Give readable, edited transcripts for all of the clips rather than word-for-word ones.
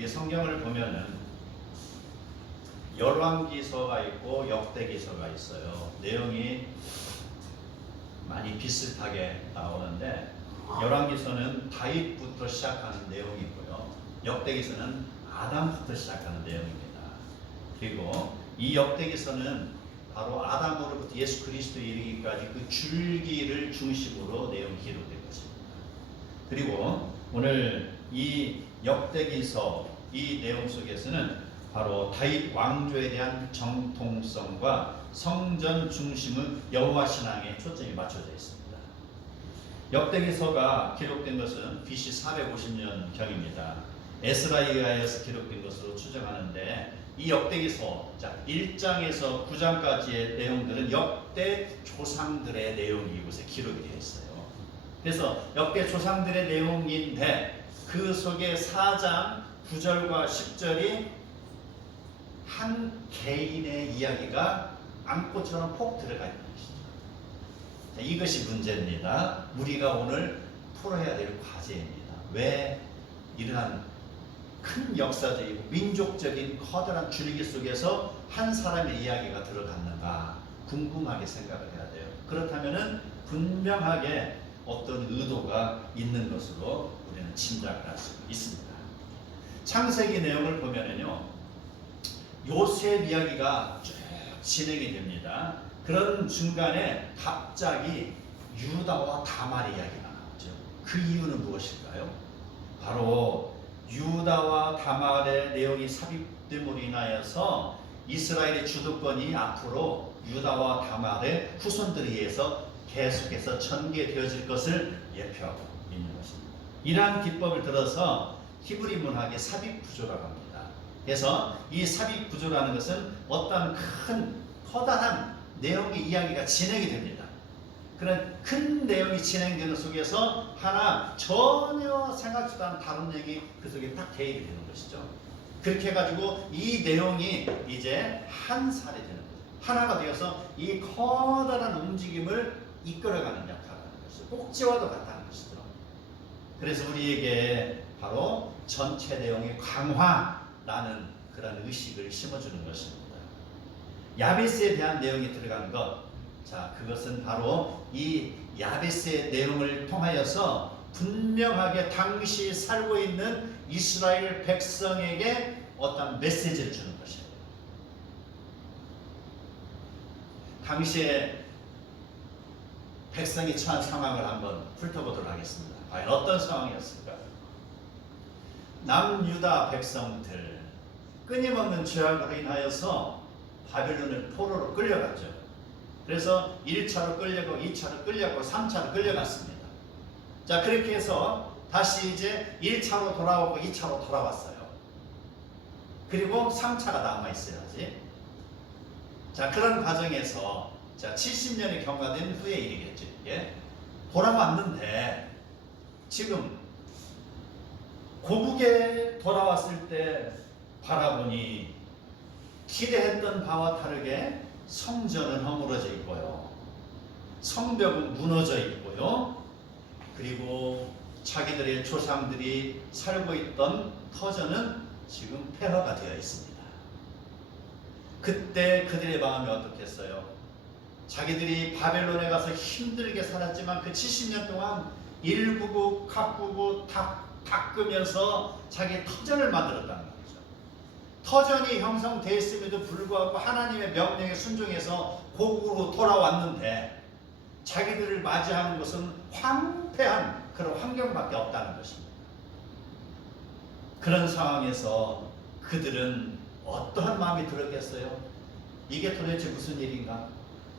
우리 성경을 보면은 열왕기서가 있고 역대기서가 있어요. 내용이 많이 비슷하게 나오는데 열왕기서는 다윗부터 시작하는 내용이고요. 역대기서는 아담부터 시작하는 내용입니다. 그리고 이 역대기서는 바로 아담으로부터 예수 그리스도에 이르기까지 그 줄기를 중심으로 내용이 기록된 것입니다. 그리고 오늘 이 역대기서 이 내용 속에서는 바로 다윗 왕조에 대한 정통성과 성전 중심의 여호와 신앙에 초점이 맞춰져 있습니다. 역대기서가 기록된 것은 BC 450년 경입니다. 에스라에 의하여서 기록된 것으로 추정하는데 이 역대기서 1장에서 9장까지의 내용들은 역대 조상들의 내용이 이곳에 기록이 되어 있어요. 그래서 역대 조상들의 내용인데 그 속에 4장 9절과 10절이 한 개인의 이야기가 안고처럼 폭 들어가 있는 것이죠. 자, 이것이 문제입니다. 우리가 오늘 풀어야 될 과제입니다. 왜 이러한 큰 역사적이고 민족적인 커다란 줄기 속에서 한 사람의 이야기가 들어갔는가 궁금하게 생각을 해야 돼요. 그렇다면 분명하게 어떤 의도가 있는 것으로 우리는 짐작을 할 수 있습니다. 창세기 내용을 보면은요, 요셉 이야기가 쭉 진행이 됩니다. 그런 중간에 갑자기 유다와 다말의 이야기가 나오죠. 그 이유는 무엇일까요? 바로 유다와 다말의 내용이 삽입됨으로 인하여서 이스라엘의 주도권이 앞으로 유다와 다말의 후손들에 의해서 계속해서 전개되어질 것을 예표하고 있는 것입니다. 이러한 기법을 들어서 히브리 문학의 삽입 구조라고 합니다. 그래서 이 삽입 구조라는 것은 어떤 큰 커다란 내용의 이야기가 진행이 됩니다. 그런 큰 내용이 진행되는 속에서 하나 전혀 생각지도 않은 다른 내용이 그 속에 딱 개입이 되는 것이죠. 그렇게 해가지고 이 내용이 이제 한 살이 되는 거죠. 하나가 되어서 이 커다란 움직임을 이끌어가는 역할을 하는 것이죠. 꼭지와도 같다는 것이죠. 그래서 우리에게 바로 전체 내용의 강화라는 그런 의식을 심어주는 것입니다. 야베스에 대한 내용이 들어간 것, 자, 그것은 바로 이 야베스의 내용을 통하여서 분명하게 당시 살고 있는 이스라엘 백성에게 어떤 메시지를 주는 것이에요. 당시에 백성이 처한 상황을 한번 훑어보도록 하겠습니다. 과연 어떤 상황이었을까? 남유다 백성들 끊임없는 죄악으로 인하여서 바벨론을 포로로 끌려갔죠. 그래서 1차로 끌려고 2차로 끌려고 3차로 끌려갔습니다. 자, 그렇게 해서 다시 이제 1차로 돌아오고 2차로 돌아왔어요. 그리고 3차가 남아있어야지. 자, 그런 과정에서 자, 70년이 경과된 후의 일이겠죠. 이게 돌아왔는데 지금 고국에 돌아왔을 때 바라보니 기대했던 바와 다르게 성전은 허물어져 있고요. 성벽은 무너져 있고요. 그리고 자기들의 조상들이 살고 있던 터전은 지금 폐허가 되어 있습니다. 그때 그들의 마음이 어떻겠어요? 자기들이 바벨론에 가서 힘들게 살았지만 그 70년 동안 일구고 가꾸고 닦으면서 자기 터전을 만들었다는 거죠. 터전이 형성되었음에도 불구하고 하나님의 명령에 순종해서 고국으로 돌아왔는데 자기들을 맞이하는 것은 황폐한 그런 환경밖에 없다는 것입니다. 그런 상황에서 그들은 어떠한 마음이 들었겠어요? 이게 도대체 무슨 일인가?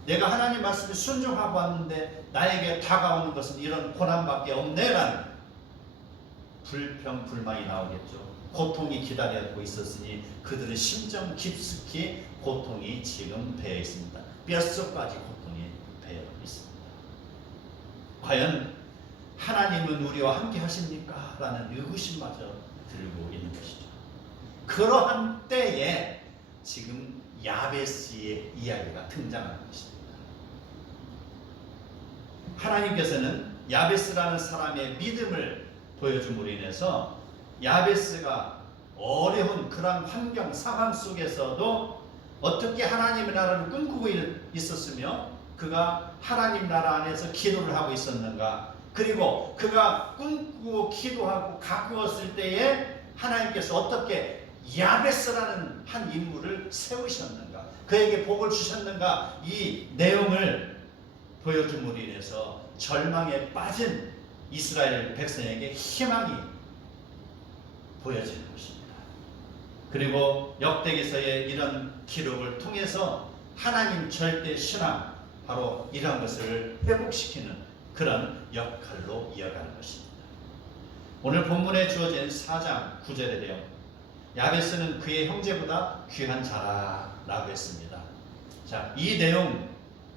내가 하나님 말씀에 순종하고 왔는데 나에게 다가오는 것은 이런 고난밖에 없네라는 불평, 불만이 나오겠죠. 고통이 기다리고 있었으니 그들의 심정 깊숙이 고통이 지금 배어 있습니다. 뼛속까지 고통이 배어 있습니다. 과연 하나님은 우리와 함께 하십니까? 라는 의구심마저 들고 있는 것이죠. 그러한 때에 지금 야베스의 이야기가 등장하는 것입니다. 하나님께서는 야베스라는 사람의 믿음을 보여줌으로 인해서 야베스가 어려운 그런 환경 상황 속에서도 어떻게 하나님의 나라를 꿈꾸고 있었으며 그가 하나님 나라 안에서 기도를 하고 있었는가, 그리고 그가 꿈꾸고 기도하고 가꾸었을 때에 하나님께서 어떻게 야베스라는 한 인물을 세우셨는가, 그에게 복을 주셨는가, 이 내용을 보여줌으로 인해서 절망에 빠진 이스라엘 백성에게 희망이 보여지는 것입니다. 그리고 역대기서의 이런 기록을 통해서 하나님 절대 신앙, 바로 이런 것을 회복시키는 그런 역할로 이어가는 것입니다. 오늘 본문에 주어진 4장 9절의 내용, 야베스는 그의 형제보다 귀한 자라라고 했습니다. 자, 이 내용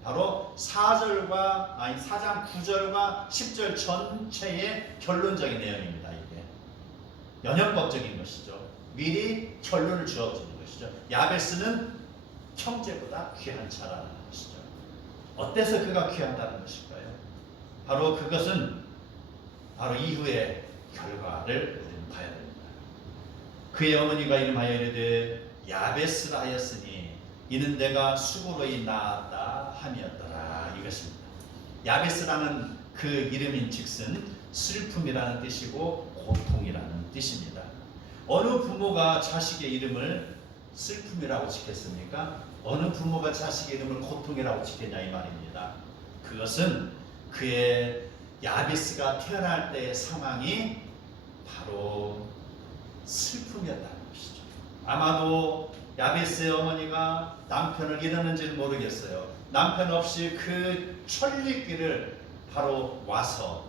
바로 4장 9절과 10절 전체의 결론적인 내용입니다. 이게 연역법적인 것이죠. 미리 결론을 주어주는 것이죠. 야베스는 형제보다 귀한 자라는 것이죠. 어때서 그가 귀하다는 것일까요? 바로 그것은 바로 이후의 결과를 우리는 봐야 됩니다. 그의 어머니가 이름하여 이르되 야베스라 하였으니 이는 내가 수고로이 낳았다 함이었더라, 이것입니다. 야베스라는 그 이름인 즉슨 슬픔이라는 뜻이고 고통이라는 뜻입니다. 어느 부모가 자식의 이름을 슬픔이라고 짓겠습니까? 어느 부모가 자식의 이름을 고통이라고 짓겠냐, 이 말입니다. 그것은 그의 야베스가 태어날 때의 상황이 바로 슬픔이었다는 것이죠. 아마도 야베스의 어머니가 남편을 잃었는지는 모르겠어요. 남편 없이 그 천리길을 바로 와서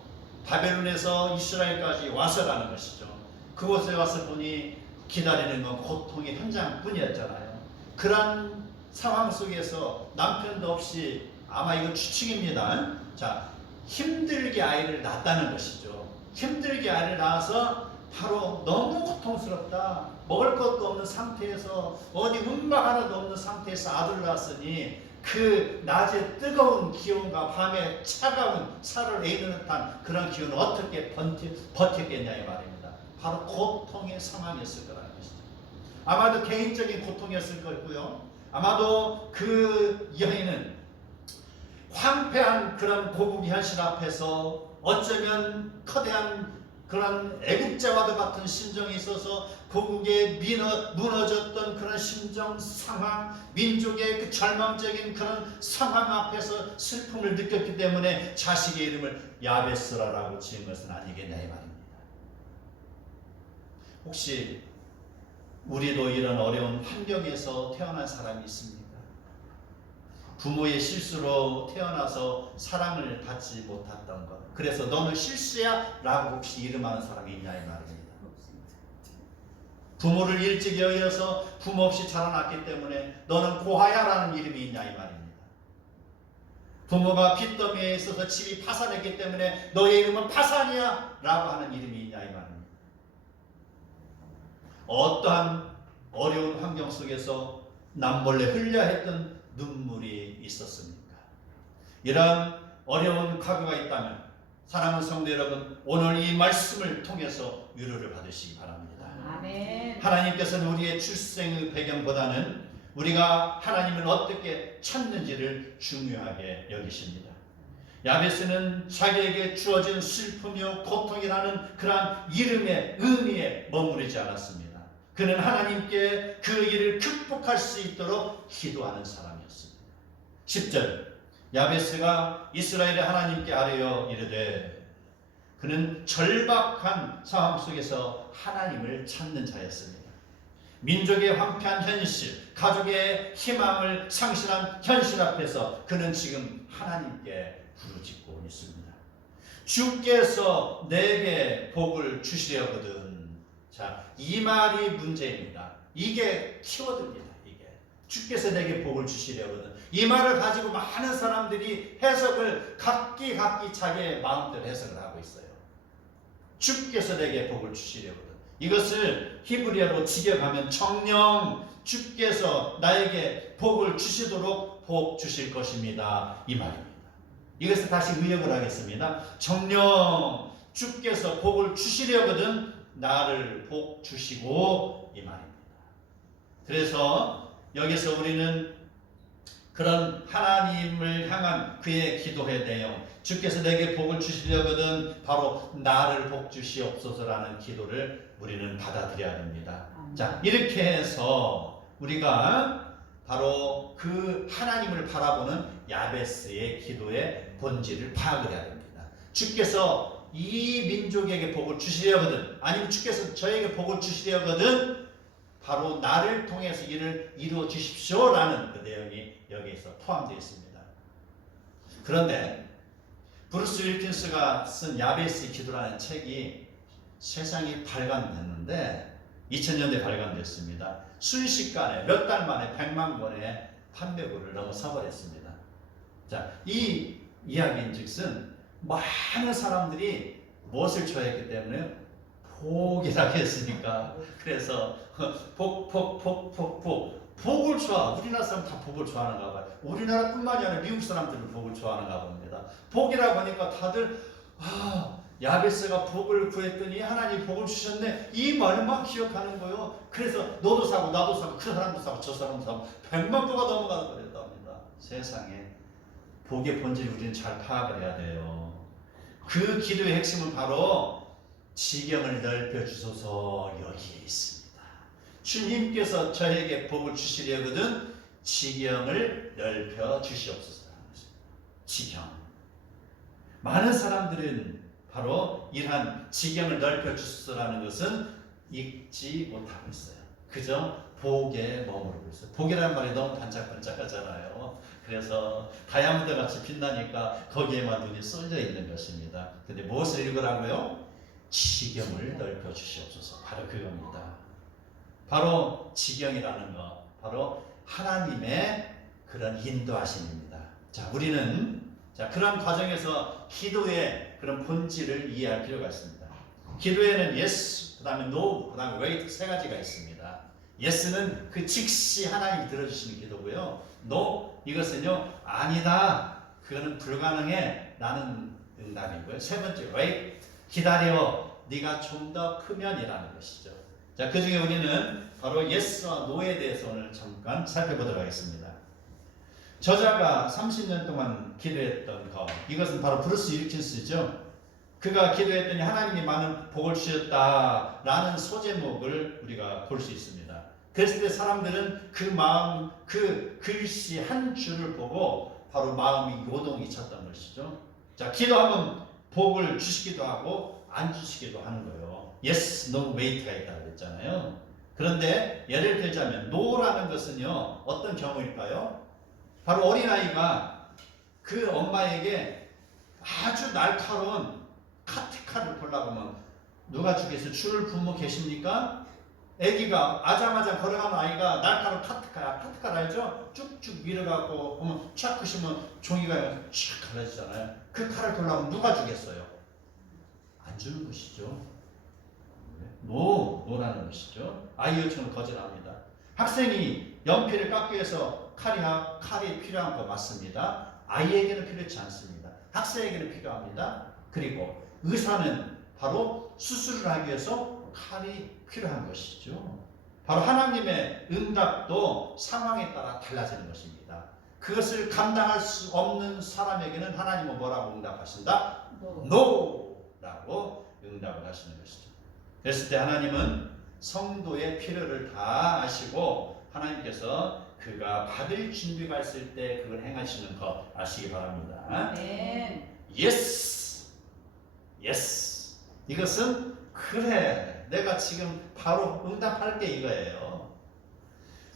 바벨론에서 이스라엘까지 와서라는 것이죠. 그곳에 와서 보니 기다리는 건 고통의 현장뿐이었잖아요. 그런 상황 속에서 남편도 없이, 아마 이거 추측입니다. 자, 힘들게 아이를 낳았다는 것이죠. 힘들게 아이를 낳아서 바로 너무 고통스럽다. 먹을 것도 없는 상태에서, 어디 움박 하나도 없는 상태에서 아들을 낳았으니 그 낮에 뜨거운 기온과 밤에 차가운 살을 애는 듯한 그런 기온을 어떻게 버텼겠냐, 이 말입니다. 바로 고통의 상황이었을 거라는 것이죠. 아마도 개인적인 고통이었을 거고요. 아마도 그 여인은 황폐한 그런 고국 현실 앞에서 어쩌면 커다란 그런 애국자와도 같은 심정이 있어서 고국에 무너졌던 그런 심정 상황, 민족의 그 절망적인 그런 상황 앞에서 슬픔을 느꼈기 때문에 자식의 이름을 야베스라라고 지은 것은 아니겠냐, 이 말입니다. 혹시 우리도 이런 어려운 환경에서 태어난 사람이 있습니까? 부모의 실수로 태어나서 사랑을 받지 못했던 것, 그래서 너는 실수야 라고 혹시 이름하는 사람이 있냐, 이 말입니다. 부모를 일찍 여겨서 부모 없이 자라났기 때문에 너는 고아야 라는 이름이 있냐, 이 말입니다. 부모가 빚더미에 있어서 집이 파산했기 때문에 너의 이름은 파산이야 라고 하는 이름이 있냐, 이 말입니다. 어떠한 어려운 환경 속에서 남몰래 흘려야 했던 눈물이 있었습니까? 이러한 어려운 과거가 있다면 사랑하는 성도 여러분, 오늘 이 말씀을 통해서 위로를 받으시기 바랍니다. 아멘. 하나님께서는 우리의 출생의 배경보다는 우리가 하나님을 어떻게 찾는지를 중요하게 여기십니다. 야베스는 자기에게 주어진 슬픔이요 고통이라는 그러한 이름의 의미에 머무르지 않았습니다. 그는 하나님께 그 일을 극복할 수 있도록 기도하는 사람이었습니다. 10절, 야베스가 이스라엘의 하나님께 아뢰어 이르되, 그는 절박한 상황 속에서 하나님을 찾는 자였습니다. 민족의 황폐한 현실, 가족의 희망을 상실한 현실 앞에서 그는 지금 하나님께 부르짖고 있습니다. 주께서 내게 복을 주시려거든. 자, 이 말이 문제입니다. 이게 키워드입니다. 이게 주께서 내게 복을 주시려거든. 이 말을 가지고 많은 사람들이 해석을 각기 자기의 마음대로 해석을 하고 있어요. 주께서 내게 복을 주시려거든. 이것을 히브리어로 직역하면 정녕 주께서 나에게 복을 주시도록 복 주실 것입니다, 이 말입니다. 이것을 다시 의역을 하겠습니다. 정녕 주께서 복을 주시려거든 나를 복 주시고 이 말입니다. 그래서 여기서 우리는 그런 하나님을 향한 그의 기도의 내용, 주께서 내게 복을 주시려거든 바로 나를 복 주시옵소서라는 기도를 우리는 받아들여야 됩니다. 자, 이렇게 해서 우리가 바로 그 하나님을 바라보는 야베스의 기도의 본질을 파악을 해야 됩니다. 주께서 이 민족에게 복을 주시려거든, 아니면 주께서 저에게 복을 주시려거든 바로 나를 통해서 이를 이루어 주십시오라는 그 내용이 여기에서 포함되어 있습니다. 그런데 브루스 윌킨스가 쓴 야베스의 기도라는 책이 세상에 발간됐는데 2000년대에 발간됐습니다. 순식간에 몇 달 만에 100만 권의 판매고를 넘어서 버렸습니다. 자, 이 이야기인즉슨 많은 사람들이 무엇을 좋아했기 때문에 복이라고 했으니까, 그래서 복을 좋아. 우리나라 사람 다 복을 좋아하는가 봐요. 우리나라뿐만이 아니라 미국 사람들은 복을 좋아하는가 봅니다. 복이라고 하니까 다들 야베스가 복을 구했더니 하나님 복을 주셨네, 이 말만 기억하는 거예요. 그래서 너도 사고 나도 사고 그 사람도 사고 저 사람도 사고 100만 부가 넘어가 버렸답니다. 세상에 복의 본질 우리는 잘 파악을 해야 돼요. 그 기도의 핵심은 바로 지경을 넓혀 주소서 여기에 있습니다. 주님께서 저에게 복을 주시려거든 지경을 넓혀 주시옵소서라는 것입니다. 지경. 많은 사람들은 바로 이러한 지경을 넓혀 주소서라는 것은 읽지 못하고 있어요. 그저 복에 머무르고 있어요. 복이라는 말이 너무 반짝반짝하잖아요. 그래서 다이아몬드 같이 빛나니까 거기에만 눈이 쏠려 있는 것입니다. 근데 무엇을 읽으라고요? 지경을 넓혀 주시옵소서. 바로 그겁니다. 바로 지경이라는 것, 바로 하나님의 그런 인도하심입니다. 자, 우리는 그런 과정에서 기도의 그런 본질을 이해할 필요가 있습니다. 기도에는 yes, 그 다음에 no, 그 다음에 wait 세 가지가 있습니다. yes는 그 즉시 하나님이 들어주시는 기도고요. no, 이것은요 아니다, 그거는 불가능해, 라는 응답이고요. 세 번째 wait, 기다려, 네가 좀 더 크면이라는 것이죠. 자, 그 중에 우리는 바로 yes와 no에 대해서 오늘 잠깐 살펴보도록 하겠습니다. 저자가 30년 동안 기도했던 것, 이것은 바로 브루스 윌킨스죠. 그가 기도했더니 하나님이 많은 복을 주셨다라는 소제목을 우리가 볼 수 있습니다. 그랬을 때 사람들은 그 마음, 그 글씨 한 줄을 보고 바로 마음이 요동이 쳤던 것이죠. 자, 기도하면 복을 주시기도 하고 안 주시기도 하는 거예요. Yes, no, wait가 있다고 그랬잖아요. 그런데 예를 들자면 no라는 것은요 어떤 경우일까요? 바로 어린아이가 그 엄마에게 아주 날카로운 카트칼을 보려고 하면 누가 주겠어요? 줄 부모 계십니까? 아기가 아장아장 걸어가는 아이가 날카로운 카트칼 알죠? 쭉쭉 밀어갖고 보면 촥 크시면 종이가 촥 갈라지잖아요. 그 칼을 돌려면 누가 주겠어요? 안 주는 것이죠. 노라는 것이죠. 아이 요청을 거절합니다. 학생이 연필을 깎기 위해서 칼이 필요한 거 맞습니다. 아이에게는 필요치 않습니다. 학생에게는 필요합니다. 그리고 의사는 바로 수술을 하기 위해서 칼이 필요한 것이죠. 바로 하나님의 응답도 상황에 따라 달라지는 것입니다. 그것을 감당할 수 없는 사람에게는 하나님은 뭐라고 응답하신다? 노라고 응답을 하시는 것이죠. 그랬을 때 하나님은 성도의 필요를 다 아시고 하나님께서 그가 받을 준비가 있을 때 그걸 행하시는 것 아시기 바랍니다. Yes, yes. 이것은 그래, 내가 지금 바로 응답할게, 이거예요.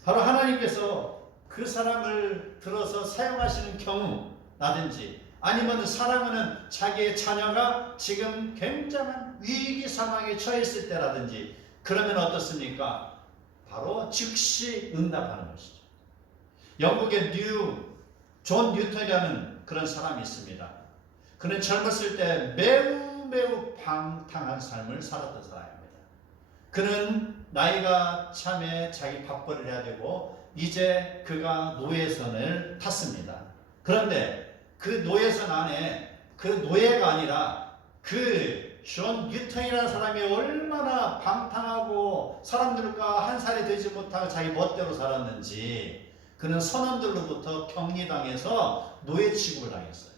바로 하나님께서 그 사람을 들어서 사용하시는 경우라든지 아니면 사랑하는 자기의 자녀가 지금 굉장한 위기 상황에 처했을 때라든지, 그러면 어떻습니까? 바로 즉시 응답하는 것이죠. 영국의 존 뉴턴이라는 그런 사람이 있습니다. 그는 젊었을 때 매우 방탕한 삶을 살았던 사람입니다. 그는 나이가 참에 자기 밥벌이를 해야 되고 이제 그가 노예선을 탔습니다. 그런데 그 노예선 안에 그 노예가 아니라 그 존 뉴턴이라는 사람이 얼마나 방탕하고 사람들과 한 살이 되지 못하고 자기 멋대로 살았는지 그는 선원들로부터 격리당해서 노예 취급을 당했어요.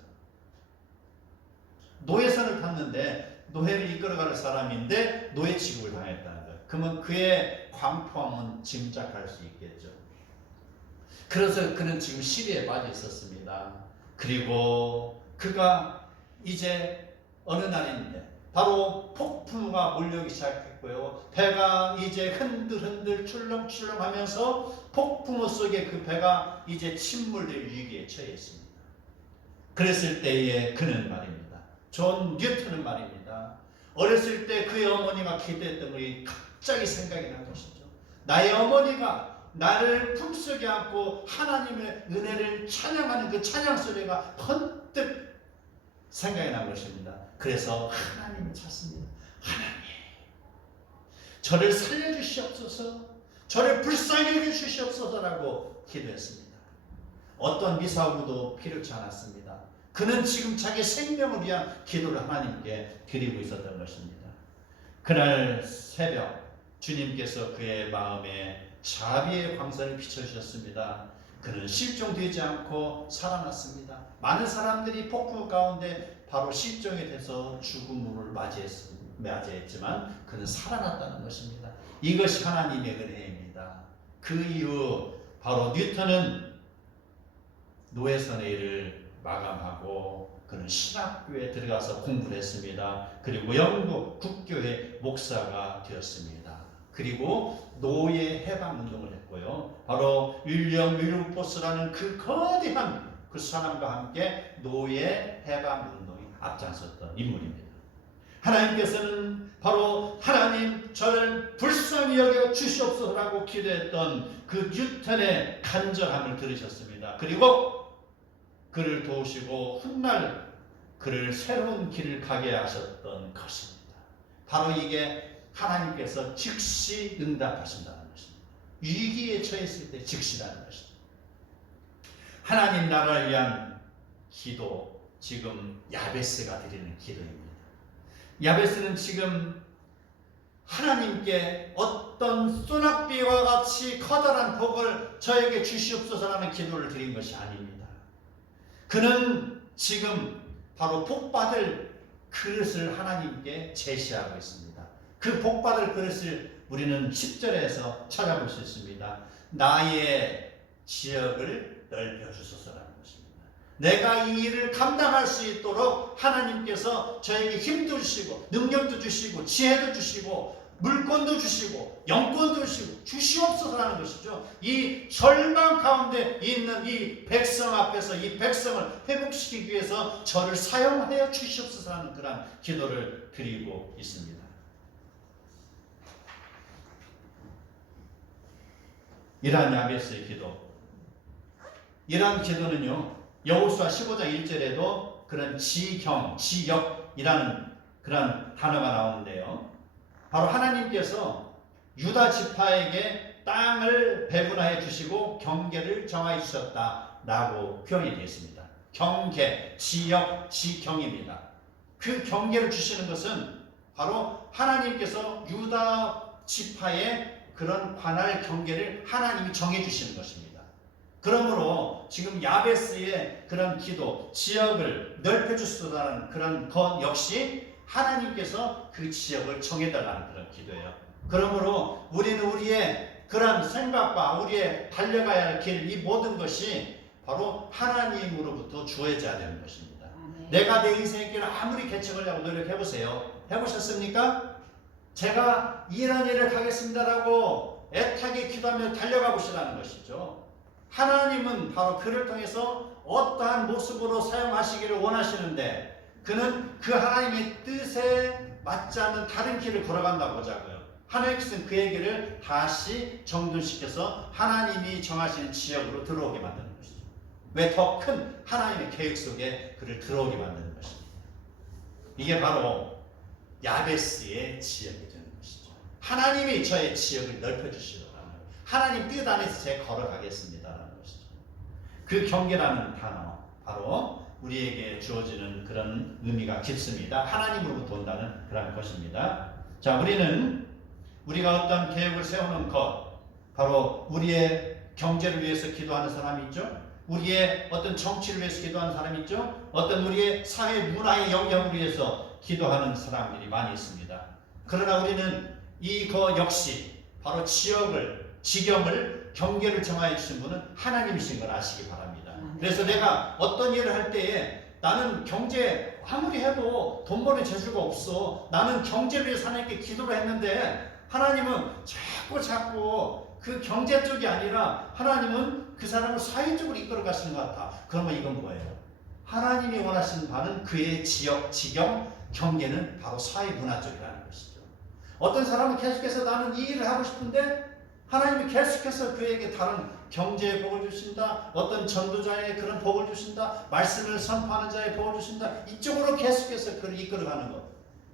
노예선을 탔는데 노예를 이끌어가는 사람인데 노예 취급을 당했다는 거예요. 그러면 그의 광포함은 짐작할 수 있겠죠. 그래서 그는 지금 시리에 빠져 있었습니다. 그리고 그가 이제 어느 날인데 바로 폭풍우가 몰려오기 시작했고요. 배가 이제 흔들흔들 출렁출렁 하면서 폭풍우 속에 그 배가 이제 침몰될 위기에 처해 있습니다. 그랬을 때에 그는 말입니다. 존 뉴턴은 말입니다. 어렸을 때 그의 어머니가 기도했던 것이 갑자기 생각이 난 것이죠. 나의 어머니가 나를 품속에 안고 하나님의 은혜를 찬양하는 그 찬양 소리가 번뜩 생각이 난 것입니다. 그래서 하나님을 찾습니다. 하나님, 저를 살려주시옵소서, 저를 불쌍히 여겨주시옵소서라고 기도했습니다. 어떤 미사오도 필요치 않았습니다. 그는 지금 자기 생명을 위한 기도를 하나님께 드리고 있었던 것입니다. 그날 새벽 주님께서 그의 마음에 자비의 광선을 비춰주셨습니다. 그는 실종되지 않고 살아났습니다. 많은 사람들이 폭풍 가운데 바로 실종이 돼서 죽음을 맞이했지만 그는 살아났다는 것입니다. 이것이 하나님의 은혜입니다. 그 이후 바로 뉴턴은 노예선의 일을 마감하고 그는 신학교에 들어가서 공부를 했습니다. 그리고 영국 국교회 목사가 되었습니다. 그리고 노예 해방 운동을 했고요. 바로 윌리엄 윌버포스라는 그 거대한 그 사람과 함께 노예 해방 운동에 앞장섰던 인물입니다. 하나님께서는 바로 하나님 저를 불쌍히 여겨 주시옵소서라고 기도했던 그 뉴턴의 간절함을 들으셨습니다. 그리고 그를 도우시고 훗날 그를 새로운 길을 가게 하셨던 것입니다. 바로 이게 하나님께서 즉시 응답하신다는 것입니다. 위기에 처했을 때 즉시라는 것입니다. 하나님 나라를 위한 기도, 지금 야베스가 드리는 기도입니다. 야베스는 지금 하나님께 어떤 소낙비와 같이 커다란 복을 저에게 주시옵소서라는 기도를 드린 것이 아닙니다. 그는 지금 바로 복받을 그릇을 하나님께 제시하고 있습니다. 그 복받을 그릇을 우리는 10절에서 찾아볼 수 있습니다. 나의 지역을 넓혀주소서라는 것입니다. 내가 이 일을 감당할 수 있도록 하나님께서 저에게 힘도 주시고 능력도 주시고 지혜도 주시고 물권도 주시고 영권도 주시고 주시옵소서라는 것이죠. 이 절망 가운데 있는 이 백성 앞에서 이 백성을 회복시키기 위해서 저를 사용하여 주시옵소서라는 그런 기도를 드리고 있습니다. 이러한 야베스의 기도, 이러한 기도는요 여호수아 15장 1절에도 그런 지경, 지역이라는 그런 단어가 나오는데요. 바로 하나님께서 유다 지파에게 땅을 배분하여 주시고 경계를 정하여 주셨다라고 표현이 되어 있습니다. 경계, 지역, 지경입니다. 그 경계를 주시는 것은 바로 하나님께서 유다 지파의 그런 관할 경계를 하나님이 정해 주시는 것입니다. 그러므로 지금 야베스의 그런 기도, 지역을 넓혀 주소서라는 그런 것 역시 하나님께서 그 지역을 정해달라는 그런 기도예요. 그러므로 우리는 우리의 그런 생각과 우리의 달려가야 할 길, 이 모든 것이 바로 하나님으로부터 주어져야 되는 것입니다. 내가 내 인생의 길을 아무리 개척하려고 노력해보세요. 해보셨습니까? 제가 이런 일을 하겠습니다라고 애타게 기도하며 달려가 보시라는 것이죠. 하나님은 바로 그를 통해서 어떠한 모습으로 사용하시기를 원하시는데 그는 그 하나님의 뜻에 맞지 않는 다른 길을 걸어간다고 하자고요. 하나님께서는 그의 길을 다시 정돈시켜서 하나님이 정하시는 지역으로 들어오게 만드는 것이죠. 왜? 더 큰 하나님의 계획 속에 그를 들어오게 만드는 것입니다. 이게 바로 야베스의 지역이 되는 것이죠. 하나님이 저의 지역을 넓혀주시더라는 거예요. 하나님 뜻 안에서 제가 걸어가겠습니다라는 것이죠. 그 경계라는 단어, 바로 우리에게 주어지는 그런 의미가 깊습니다. 하나님으로부터 온다는 그런 것입니다. 자, 우리가 어떤 계획을 세우는 것, 바로 우리의 경제를 위해서 기도하는 사람이 있죠. 우리의 어떤 정치를 위해서 기도하는 사람이 있죠. 어떤 우리의 사회 문화의 영향을 위해서 기도하는 사람들이 많이 있습니다. 그러나 우리는 이거 역시 바로 지경을 경계를 정하여 주신 분은 하나님이신 걸 아시기 바랍니다. 그래서 내가 어떤 일을 할 때에 나는 경제 아무리 해도 돈 버는 재주가 없어. 나는 경제를 위해서 하나님께 기도를 했는데 하나님은 자꾸 그 경제 쪽이 아니라 하나님은 그 사람을 사회적으로 이끌어 가시는 것 같아. 그러면 이건 뭐예요? 하나님이 원하시는 바는 그의 지경, 경계는 바로 사회 문화 쪽이라는 것이죠. 어떤 사람은 계속해서 나는 이 일을 하고 싶은데 하나님이 계속해서 그에게 다른 경제의 복을 주신다. 어떤 전도자의 그런 복을 주신다. 말씀을 선포하는 자의 복을 주신다. 이쪽으로 계속해서 그를 이끌어가는 것.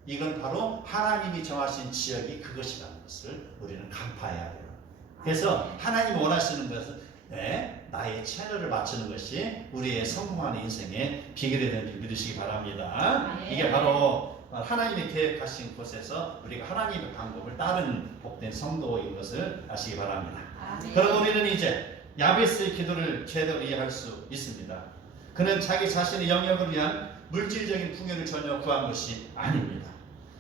이건 바로 하나님이 정하신 지역이 그것이라는 것을 우리는 간파해야 돼요. 그래서 하나님이 원하시는 것은 나의 채널을 맞추는 것이 우리의 성공하는 인생의 비결이 되는 줄 믿으시기 바랍니다. 이게 바로 하나님의 계획하신 곳에서 우리가 하나님의 방법을 따르는 복된 성도인 것을 아시기 바랍니다. 그럼 우리는 이제 야베스의 기도를 제대로 이해할 수 있습니다. 그는 자기 자신의 영역을 위한 물질적인 풍요를 전혀 구한 것이 아닙니다.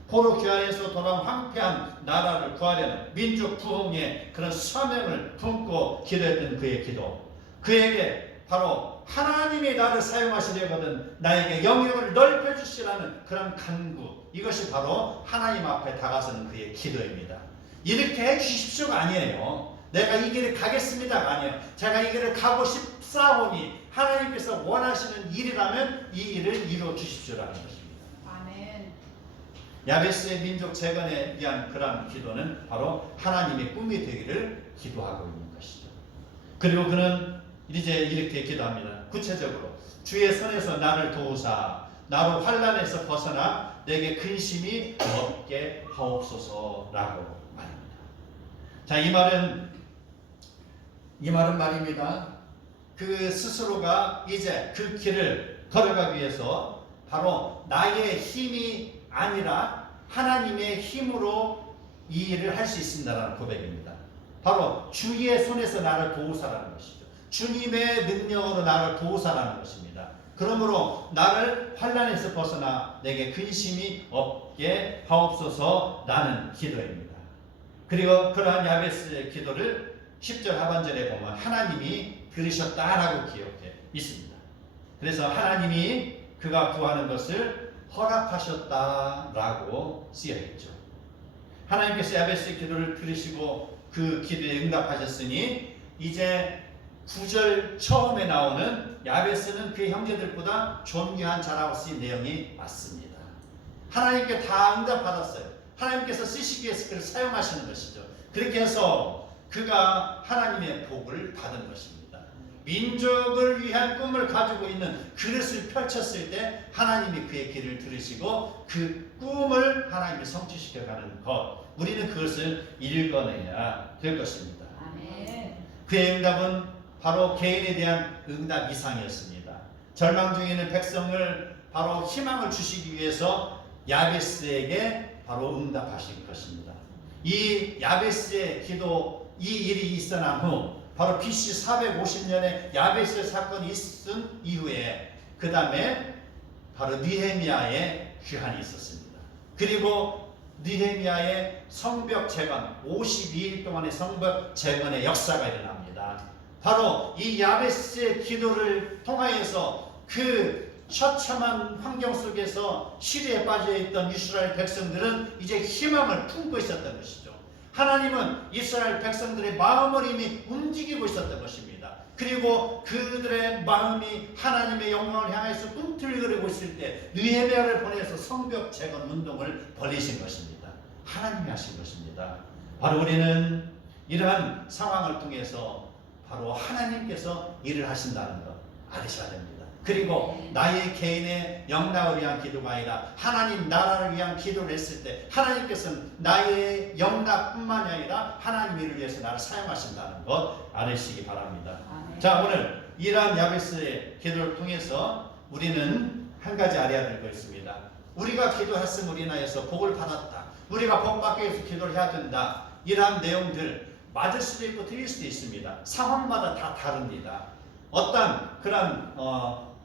포로 귀환에서 돌아온 황폐한 나라를 구하려는 민족 부흥의 그런 사명을 품고 기도했던 그의 기도, 그에게 바로 하나님이 나를 사용하시려거든 나에게 영역을 넓혀주시라는 그런 간구, 이것이 바로 하나님 앞에 다가서는 그의 기도입니다. 이렇게 해주십시오가 아니에요. 내가 이 길을 가겠습니다가 아니에요. 제가 이 길을 가고 싶사오니 하나님께서 원하시는 일이라면 이 일을 이루어 주십시오라는 것입니다. 아멘. 야베스의 민족 재건에 위한 그러한 기도는 바로 하나님의 꿈이 되기를 기도하고 있는 것이죠. 그리고 그는 이제 이렇게 기도합니다. 구체적으로 주의 손에서 나를 도우사 나로 환난에서 벗어나 내게 근심이 없게 하옵소서라고 말합니다. 자, 이 말은 말입니다. 그 스스로가 이제 그 길을 걸어가기 위해서 바로 나의 힘이 아니라 하나님의 힘으로 이 일을 할 수 있습니다라는 고백입니다. 바로 주의 손에서 나를 도우사라는 것이죠. 주님의 능력으로 나를 도우사라는 것입니다. 그러므로 나를 환난에서 벗어나 내게 근심이 없게 하옵소서라는 기도입니다. 그리고 그러한 야베스의 기도를 10절 하반절에 보면 하나님이 들으셨다라고 기록해 있습니다. 그래서 하나님이 그가 구하는 것을 허락하셨다라고 쓰여있죠. 하나님께서 야베스의 기도를 들으시고 그 기도에 응답하셨으니 이제 9절 처음에 나오는 야베스는 그의 형제들보다 존귀한 자라고 쓰인 내용이 맞습니다. 하나님께 다 응답받았어요. 하나님께서 쓰시기 위해서 그를 사용하시는 것이죠. 그렇게 해서 그가 하나님의 복을 받은 것입니다. 민족을 위한 꿈을 가지고 있는 그릇을 펼쳤을 때 하나님이 그의 길을 들으시고 그 꿈을 하나님이 성취시켜가는 것, 우리는 그것을 읽어내야 될 것입니다. 아멘. 그의 응답은 바로 개인에 대한 응답 이상이었습니다. 절망 중에 있는 백성을 바로 희망을 주시기 위해서 야베스에게 바로 응답하신 것입니다. 이 야베스의 기도, 이 일이 있어난 후 바로 BC 450년에 야베스 사건이 있은 이후에 그 다음에 바로 느헤미야의 귀환이 있었습니다. 그리고 느헤미야의 성벽 재건, 52일 동안의 성벽 재건의 역사가 일어납니다. 바로 이 야베스의 기도를 통하여서 그 처참한 환경 속에서 시리에 빠져있던 이스라엘 백성들은 이제 희망을 품고 있었던 것이죠. 하나님은 이스라엘 백성들의 마음을 이미 움직이고 있었던 것입니다. 그리고 그들의 마음이 하나님의 영광을 향해서 꿈틀거리고 있을 때 느헤미야를 보내서 성벽 재건 운동을 벌이신 것입니다. 하나님이 하신 것입니다. 바로 우리는 이러한 상황을 통해서 바로 하나님께서 일을 하신다는 것 알으셔야 됩니다. 그리고 나의 개인의 영락을 위한 기도가 아니라 하나님 나라를 위한 기도를 했을 때 하나님께서는 나의 영락뿐만이 아니라 하나님 일을 위해서 나를 사용하신다는 것 알으시기 바랍니다. 자, 오늘 이러한 야베스의 기도를 통해서 우리는 한 가지 알아야 될 거 있습니다. 우리가 기도했으면 우리 나라에서 복을 받았다. 우리가 복 받기 위해서 기도를 해야 된다. 이러한 내용들 맞을 수도 있고 틀릴 수도 있습니다. 상황마다 다 다릅니다. 어떤 그런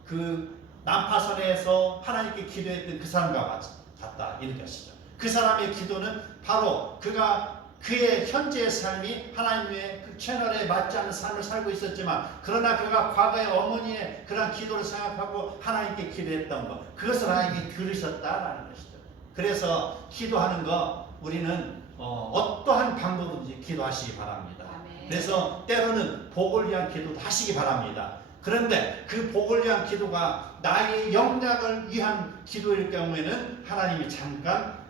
그 난파선에서 하나님께 기도했던 그 사람과 같다 이런 것이죠. 그 사람의 기도는 바로 그의 현재의 삶이 하나님의 그 채널에 맞지 않는 삶을 살고 있었지만, 그러나 그가 과거의 어머니의 그런 기도를 생각하고 하나님께 기도했던 것, 그것을 하나님이 들으셨다라는 것이죠. 그래서 기도하는 거 우리는 어떠한 방법든지 기도하시기 바랍니다. 그래서 때로는 복을 위한 기도도 하시기 바랍니다. 그런데 그 복을 위한 기도가 나의 영락을 위한 기도일 경우에는 하나님이 잠깐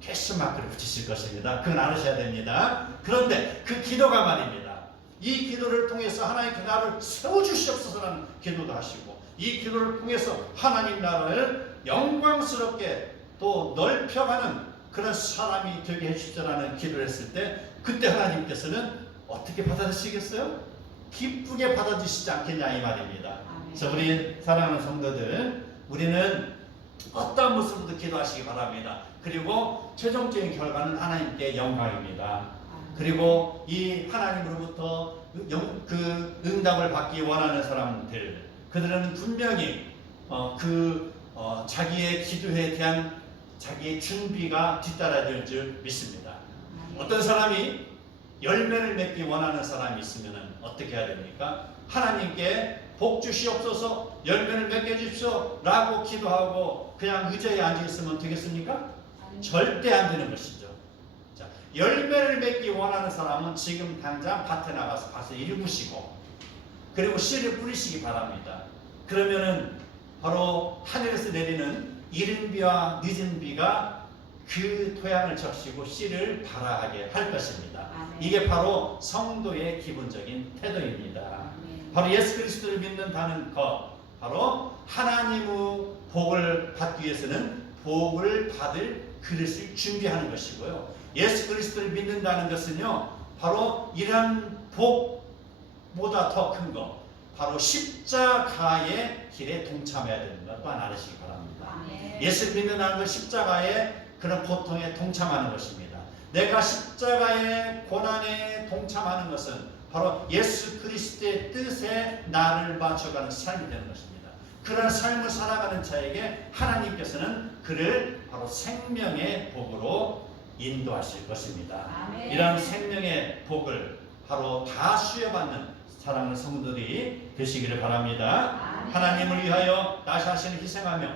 캐스마크를 붙이실 것입니다. 그건 알으셔야 됩니다. 그런데 그 기도가 말입니다. 이 기도를 통해서 하나님께 나를 세워주시옵소서라는 기도도 하시고, 이 기도를 통해서 하나님 나라를 영광스럽게 또 넓혀가는 그런 사람이 되게 해주십시오라는 기도를 했을 때, 그때 하나님께서는 어떻게 받아주시겠어요? 기쁘게 받아주시지 않겠냐 이 말입니다. 그래서 우리 사랑하는 성도들, 우리는 어떠한 모습으로도 기도하시기 바랍니다. 그리고 최종적인 결과는 하나님께 영광입니다. 그리고 이 하나님으로부터 그 응답을 받기 원하는 사람들, 그들은 분명히 자기의 기도에 대한 자기의 준비가 뒤따라야 줄 믿습니다. 어떤 사람이 열매를 맺기 원하는 사람이 있으면 어떻게 해야 됩니까? 하나님께 복 주시옵소서, 열매를 맺게 해주십시오 라고 기도하고 그냥 의자에 앉아 있으면 되겠습니까? 절대 안 되는 것이죠. 자, 열매를 맺기 원하는 사람은 지금 당장 밭에 나가서 가서 일구시고, 그리고 씨를 뿌리시기 바랍니다. 그러면은 바로 하늘에서 내리는 이른 비와 늦은 비가 그 토양을 적시고 씨를 발아하게 할 것입니다. 이게 바로 성도의 기본적인 태도입니다. 바로 예수 그리스도를 믿는다는 것, 바로 하나님의 복을 받기 위해서는 복을 받을 그릇을 준비하는 것이고요. 예수 그리스도를 믿는다는 것은요, 바로 이런 복보다 더 큰 것, 바로 십자가의 길에 동참해야 되는 것 또한 알으시기 바랍니다. 예수를 믿는다는 것, 십자가의 그런 고통에 동참하는 것입니다. 내가 십자가의 고난에 동참하는 것은 바로 예수 그리스도의 뜻에 나를 맞춰가는 삶이 되는 것입니다. 그런 삶을 살아가는 자에게 하나님께서는 그를 바로 생명의 복으로 인도하실 것입니다. 이런 생명의 복을 바로 다 수여받는 사랑하는 성도들이 되시기를 바랍니다. 하나님을 위하여 나 자신을 희생하며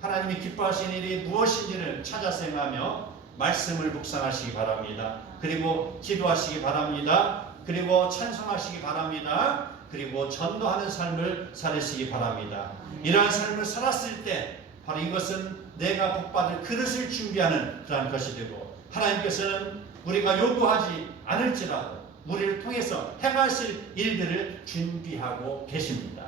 하나님이 기뻐하시는 일이 무엇인지를 찾아서 행하며 말씀을 묵상하시기 바랍니다. 그리고 기도하시기 바랍니다. 그리고 찬송하시기 바랍니다. 그리고 전도하는 삶을 살으시기 바랍니다. 이러한 삶을 살았을 때 바로 이것은 내가 복받을 그릇을 준비하는 그러한 것이 되고, 하나님께서는 우리가 요구하지 않을지라도 우리를 통해서 행하실 일들을 준비하고 계십니다.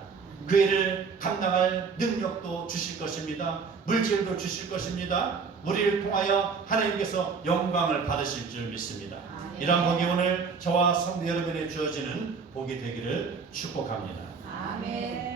그 일을 감당할 능력도 주실 것입니다. 물질도 주실 것입니다. 우리를 통하여 하나님께서 영광을 받으실 줄 믿습니다. 이런 복이 오늘 저와 성도 여러분에 주어지는 복이 되기를 축복합니다. 아멘.